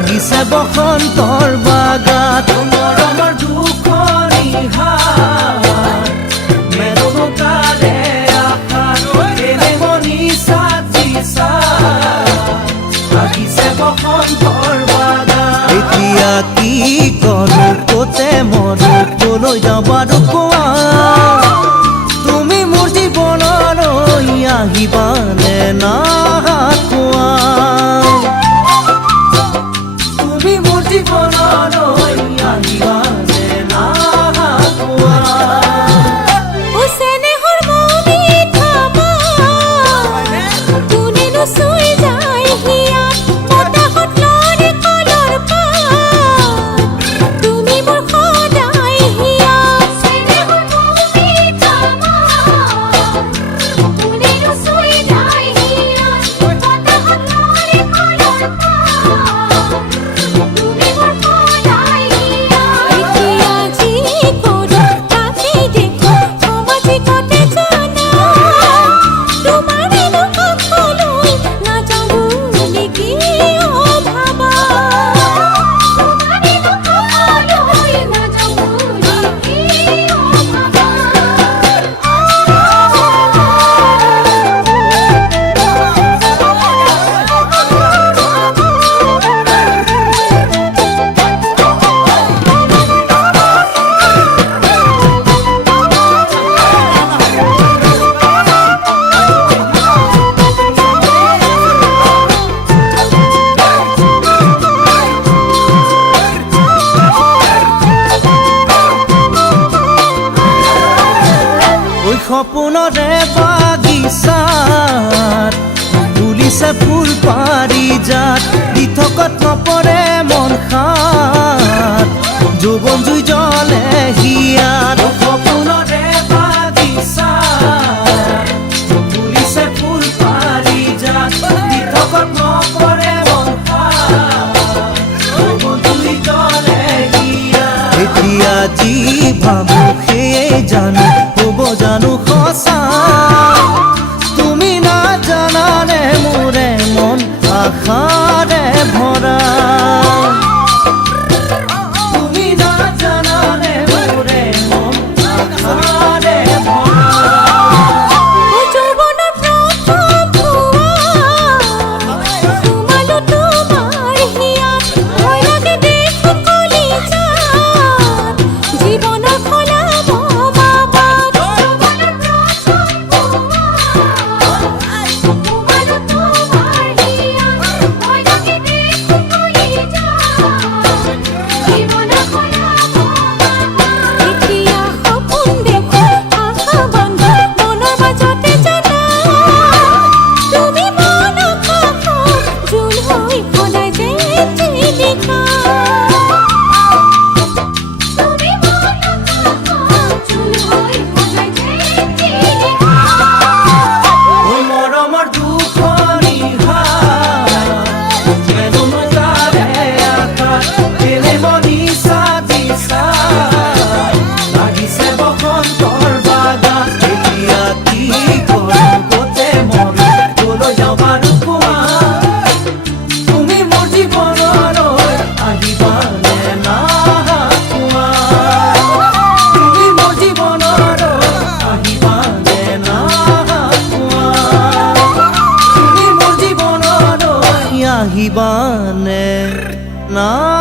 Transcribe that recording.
লাগিছে বসন্তৰ বাগাত মৰমৰ দুখনি হাত মেলমকাৰে আশাৰ এনে মনি চাতিছা লাগিছে বসন্তৰ বাগাত এতিয়া কি কৰো কতে মৰো কলৈ যাওঁ বাৰু কোৱা তুমি মোৰ জীৱনলৈ আহিবানে না কোৱা তুমি মোৰ জীৱনলৈ আহিবানে না কোৱা সপোনৰে বাগিচাত ফুলিছে ফুল পাৰিজাত দি থকাত নপৰে মন খাত যৌৱন জুই জ্বলে হিয়াত সপোনৰে বাগিচাত ফুলিছে ফুল পাৰিজাত দি থকাত নপৰে মন খাত যৌৱন জুই জ্বলে হিয়াত এতিয়া যি ভাবো সেয়ে জানো জানো সঁচা তুমি নাজানানে মোৰে মন আশাৰে ভৰা তুমি নাজানানে মোৰে মন আশাৰে ভৰা আহিবানে না